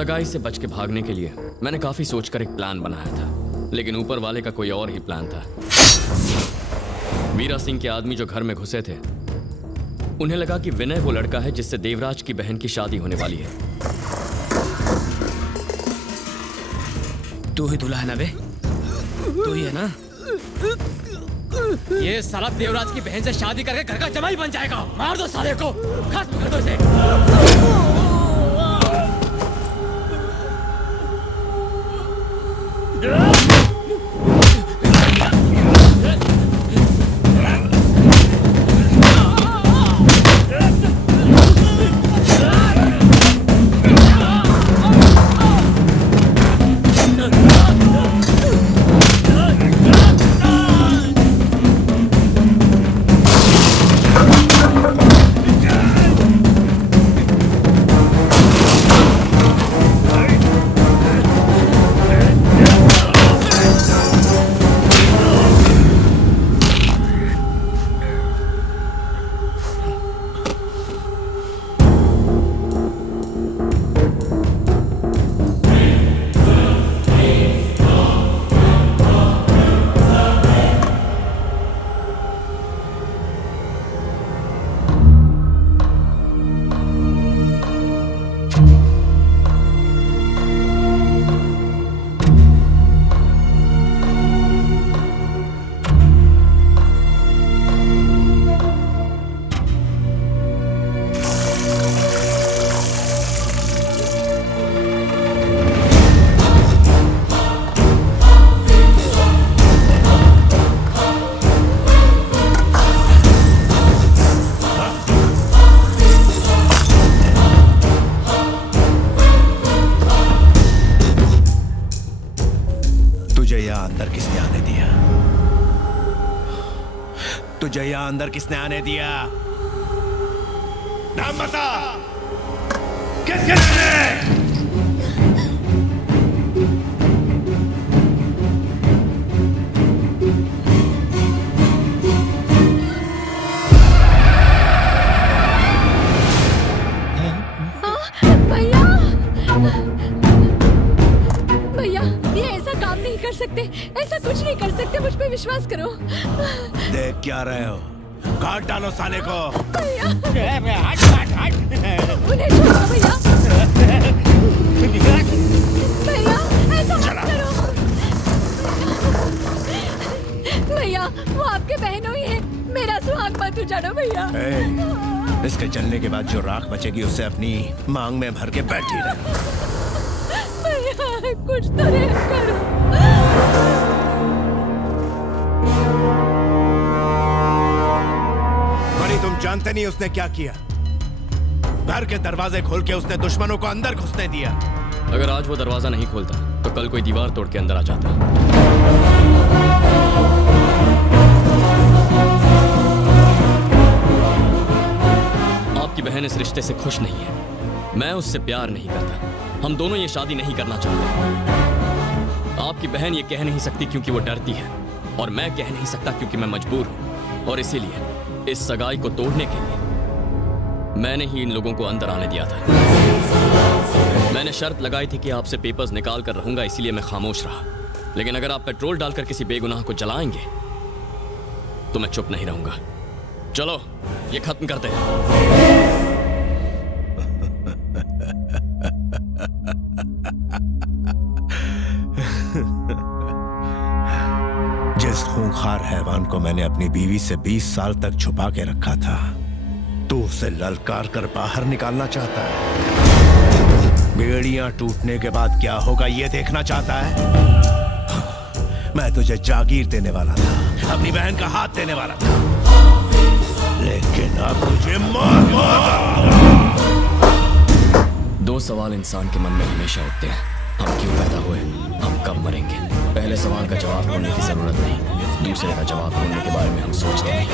सगाई से बच के भागने के लिए मैंने काफी सोचकर एक प्लान बनाया था, लेकिन ऊपर वाले का कोई और ही प्लान था। वीरा सिंह के आदमी जो घर में घुसे थे, उन्हें लगा कि विनय वो लड़का है जिससे देवराज की बहन की शादी होने वाली है। तू ही दूल्हा है ना बे? तू ही है ना? ये साला देवराज की बहन से शादी करके घर का जमाई बन जाएगा। मार दो साले को, खत्म कर दो इसे। तुझे यहाँ अंदर किसने आने दिया? नाम बता। किसने? भैया, भैया ये ऐसा काम नहीं कर सकते, ऐसा कुछ नहीं कर सकते, मुझ पे विश्वास करो। देख क्या रहे हो? काट डालो साले को। भैया हट हट हट। उन्हें छोड़ो भैया। भैया ऐसा मत करो। भैया वो आपके बहनों ही है, मेरा सुहाग मत उजाड़ो भैया। इसके चलने के बाद जो राख बचेगी उसे अपनी मांग में भर के बैठी रहे। भैया कुछ तो रहम करो। तुम जानते नहीं उसने क्या किया? घर के दरवाजे खोल के उसने दुश्मनों को अंदर घुसने दिया। अगर आज वो दरवाजा नहीं खोलता तो कल कोई दीवार तोड़ के अंदर आ जाता। आपकी बहन इस रिश्ते से खुश नहीं है, मैं उससे प्यार नहीं करता, हम दोनों ये शादी नहीं करना चाहते। आपकी बहन ये कह नहीं सकती क्योंकि वो डरती है, और मैं कह नहीं सकता क्योंकि मैं मजबूर हूं, और इसीलिए इस सगाई को तोड़ने के लिए मैंने ही इन लोगों को अंदर आने दिया था। मैंने शर्त लगाई थी कि आपसे पेपर्स निकाल कर रहूंगा, इसीलिए मैं खामोश रहा। लेकिन अगर आप पेट्रोल डालकर किसी बेगुनाह को जलाएंगे तो मैं चुप नहीं रहूंगा। चलो ये खत्म करते हैं। जिस खूंखार हैवान को मैंने अपनी बीवी से 20 साल तक छुपा के रखा था, तू उसे ललकार कर बाहर निकालना चाहता है। बेड़ियां टूटने के बाद क्या होगा ये देखना चाहता है। मैं तुझे जागीर देने वाला था, अपनी बहन का हाथ देने वाला था, लेकिन अब तुझे मार। दो सवाल इंसान के मन में हमेशा उठते हैं, हम क्यों पैदा हुए, हम कब मरेंगे। पहले सवाल का जवाब ढूंढने की जरूरत नहीं, दूसरे का जवाब ढूंढने के बारे में हम सोचते नहीं।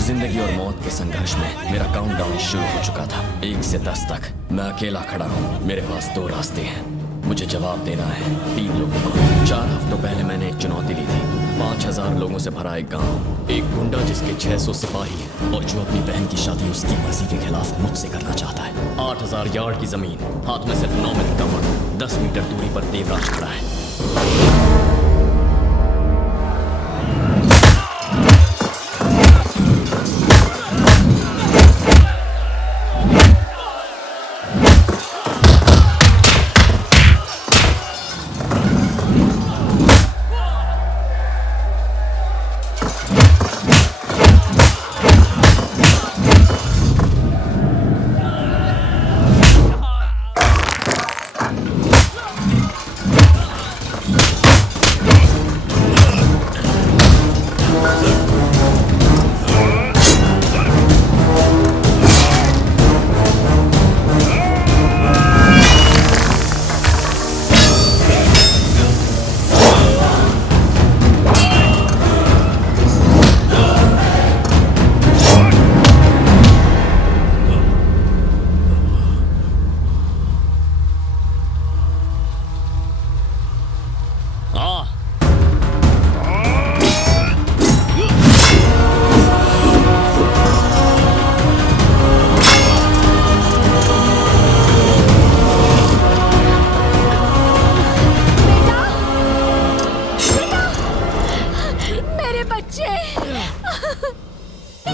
जिंदगी और मौत के संघर्ष में मेरा काउंटडाउन शुरू हो चुका था, 1 से 10 तक। मैं अकेला खड़ा हूँ, मेरे पास 2 रास्ते हैं, मुझे जवाब देना है 3 लोगों को। 4 हफ्तों पहले मैंने एक चुनौती ली थी, 5000 लोगों से भरा एक गांव, एक गुंडा जिसके 600 सिपाही हैं और जो अपनी बहन की शादी उसकी मर्जी के खिलाफ मुझसे करना चाहता है। 8,000 यार्ड की जमीन, हाथ में सिर्फ 9 मिनट का वक्त। 10 मीटर दूरी पर देवराज खड़ा है।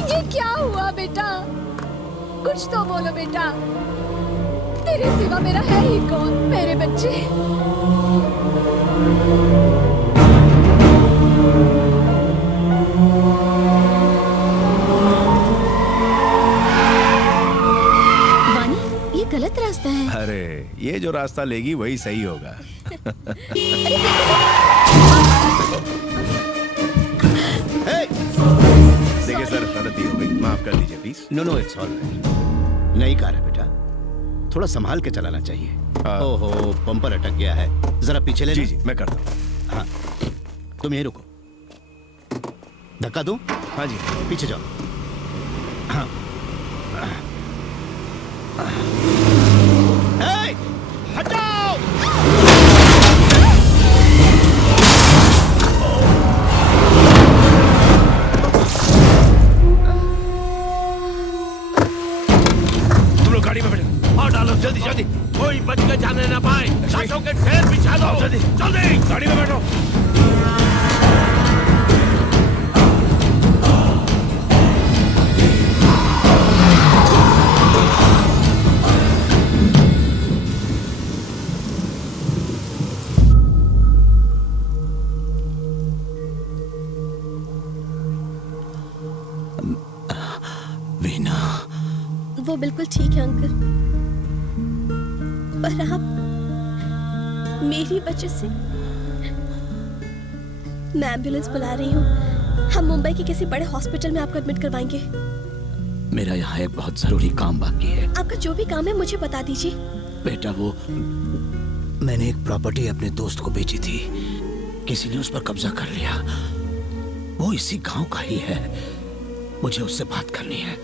ये क्या हुआ बेटा? कुछ तो बोलो बेटा। तेरे सिवा मेरा है ही कौन? मेरे बच्चे। वानी, ये गलत रास्ता है। अरे ये जो रास्ता लेगी वही सही होगा। देखिए सर, गलती हो गई, माफ कर दीजिए please. No no, it's all right. नई कार है बेटा, थोड़ा संभाल के चलाना चाहिए। ओहो, बम्पर अटक गया है, जरा पीछे ले। जी जी, मैं करता हूँ। हाँ, तुम यहीं रुको। धक्का दूं? हाँ जी। पीछे जाओ। हाँ। ए, हटाओ! तुम लोग गाड़ी में बैठो और डालो जल्दी जल्दी। कोई बच के जाने ना पाए। लाशों के ढेर बिछा दो। जल्दी जल्दी गाड़ी में बैठो। वीना, वो बिल्कुल ठीक है अंकल, पर आप मेरी वजह से। मैं एम्बुलेंस बुला रही हूँ। हम मुंबई के किसी बड़े हॉस्पिटल में आपको एडमिट करवाएंगे। मेरा यहाँ एक बहुत जरूरी काम बाकी है। आपका जो भी काम है मुझे बता दीजिए। बेटा, वो मैंने एक प्रॉपर्टी अपने दोस्त को बेची थी, किसी ने उस पर कब्जा कर लिया। वो इसी गांव का ही है। मुझे उससे बात करनी है।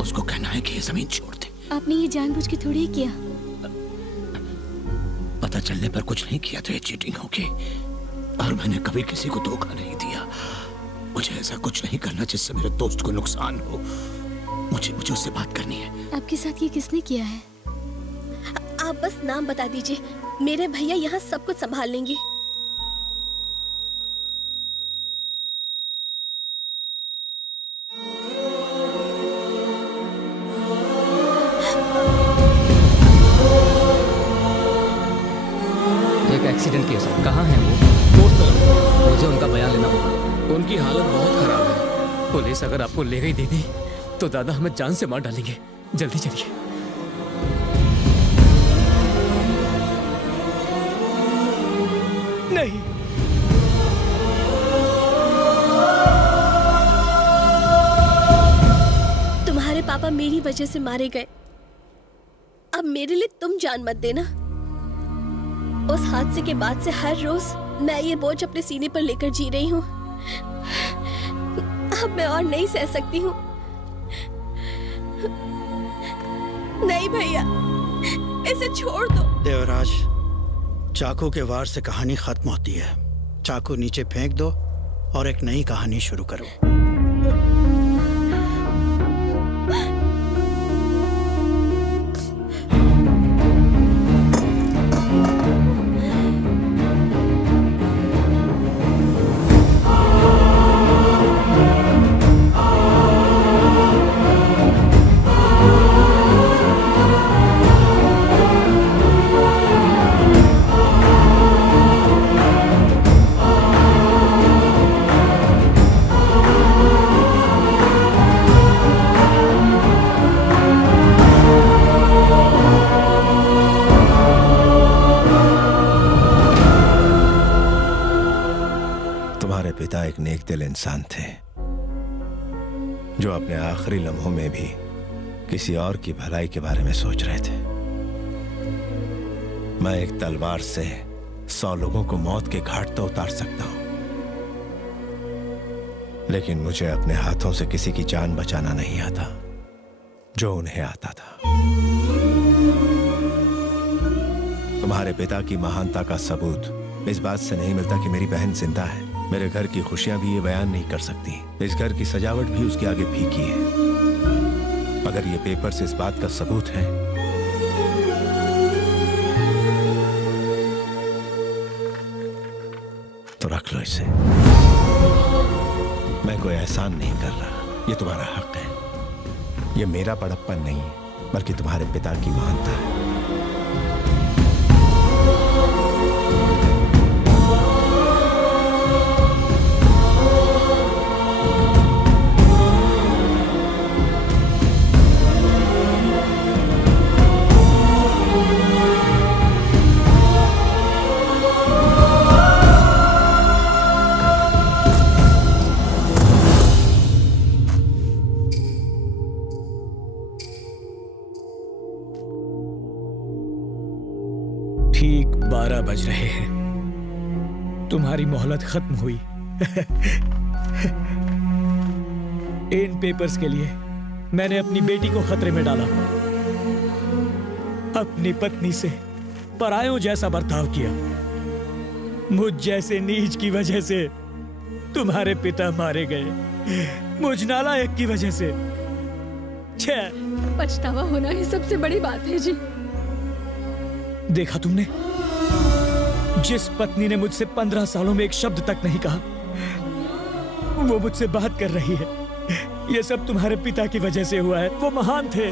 उसको कहना है कि ये जमीन छोड़ दे। आपने ये जानबूझ के थोड़ी ही किया। पता चलने पर कुछ नहीं किया तो ये चीटिंग होगी, और मैंने कभी किसी को धोखा नहीं दिया। मुझे ऐसा कुछ नहीं करना जिससे मेरे दोस्त को नुकसान हो। मुझे उससे बात करनी है। आपके साथ ये किसने किया है? आप बस नाम बता दीजिए, मेरे भैया यहाँ सब कुछ संभाल लेंगे। एक एक्सीडेंट केस है। कहाँ है वो? मुझे उनका बयान लेना होगा। उनकी हालत बहुत खराब है। पुलिस अगर आपको ले गई दीदी तो दादा हमें जान से मार डालेंगे। जल्दी चलिए। नहीं, तुम्हारे पापा मेरी वजह से मारे गए। अब मेरे लिए तुम जान मत देना। उस हादसे के बाद से हर रोज मैं ये बोझ अपने सीने पर लेकर जी रही हूँ। अब मैं और नहीं सह सकती हूँ। नहीं भैया, इसे छोड़ दो। देवराज, चाकू के वार से कहानी खत्म होती है। चाकू नीचे फेंक दो और एक नई कहानी शुरू करो। तुम्हारे पिता एक नेक दिल इंसान थे जो अपने आखिरी लम्हों में भी किसी और की भलाई के बारे में सोच रहे थे। मैं एक तलवार से 100 लोगों को मौत के घाट तो उतार सकता हूं, लेकिन मुझे अपने हाथों से किसी की जान बचाना नहीं आता जो उन्हें आता था। तुम्हारे पिता की महानता का सबूत इस बात से नहीं मिलता कि मेरी बहन जिंदा है। मेरे घर की खुशियां भी ये बयान नहीं कर सकती। इस घर की सजावट भी उसके आगे फीकी है। अगर ये पेपर्स इस बात का सबूत है तो रख लो इसे। मैं कोई एहसान नहीं कर रहा, ये तुम्हारा हक है। ये मेरा बड़प्पन नहीं है बल्कि तुम्हारे पिता की महानता है। ठीक 12 बज रहे हैं। तुम्हारी मोहलत खत्म हुई। इन पेपर्स के लिए मैंने अपनी बेटी को खतरे में डाला, अपनी पत्नी से परायों जैसा बर्ताव किया। मुझ जैसे नीच की वजह से तुम्हारे पिता मारे गए, मुझ नालायक की वजह से। पछतावा होना ही सबसे बड़ी बात है जी। देखा तुमने, जिस पत्नी ने मुझसे 15 सालों में एक शब्द तक नहीं कहा, वो मुझसे बात कर रही है। ये सब तुम्हारे पिता की वजह से हुआ है। वो महान थे।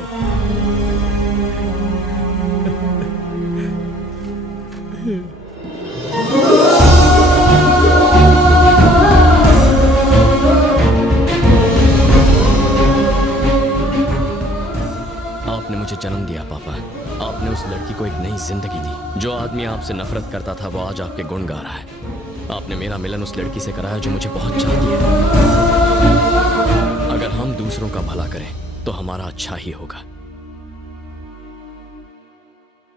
आपने मुझे जन्म दिया पापा। आपने उस लड़की को एक नई जिंदगी दी। जो आदमी आपसे नफरत करता था वो आज आपके गुण गा रहा है। आपने मेरा मिलन उस लड़की से कराया जो मुझे बहुत चाहती है। अगर हम दूसरों का भला करें तो हमारा अच्छा ही होगा।